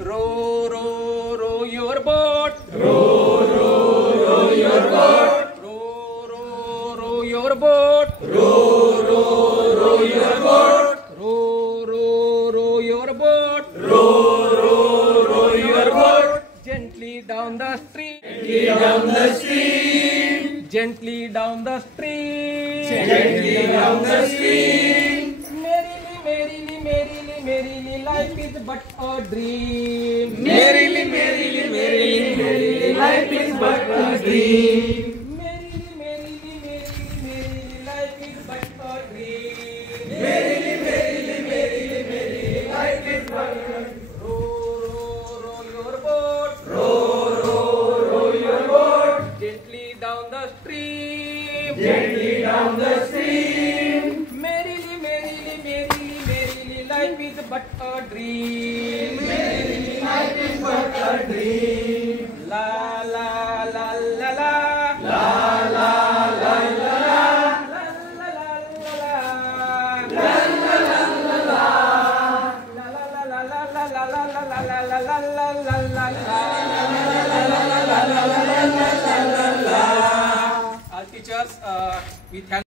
Row, row, row your boat. Row, row, row your boat. Row, row, row your boat. Row, row, row your boat. Row, row, row your boat. Row, row, row your boat. Gently down the stream. Gently down the stream. Gently down the stream. Gently down the stream. Merrily, merrily, merrily, merrily, life is but a dream. Merrily, merrily, merrily, merrily, life is but a dream. Merrily, merrily, merrily, merrily, life is but a dream. Merrily, merrily, merrily, merrily, life is but a dream. Row, row, row your boat. Row, row, row your boat. Gently down the stream. Gently down the stream. Merrily, merrily, merrily, merrily, life is but a dream. Merrily, life is but a dream. La la la la la. La la la la la. La la la la la. La la la la la. La la la la la la la la la la la la la la la. All teachers, we thank